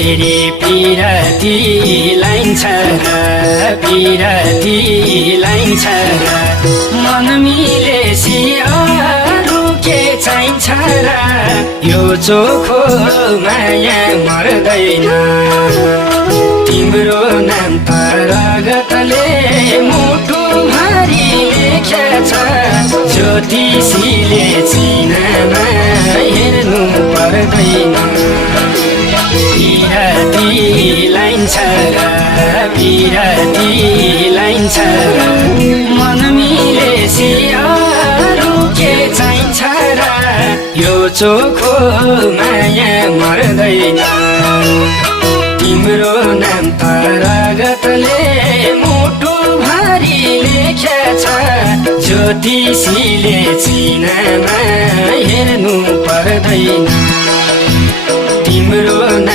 फेरि पिरती लाइन्छ पिरती लाइन्छ मन मिलेसी अरू के चाहिन्छ र यो चोखो माया मर्दैन तिम्रो नाम त रगतले मुटु भरि लेखेछ ज्योतिषीले चिनामा हेर्नु पर्दैन पिरती लाइन्छ पिरती लाइन्छ मन मिलेसी अरू के चाहिन्छ र यो चोखो माया मर्दैन तिम्रो नाम त रगतले मुटु भरि लेखेछ ज्योतिषीले चिनामा हेर्नु पर्दैन तिम्रो नाम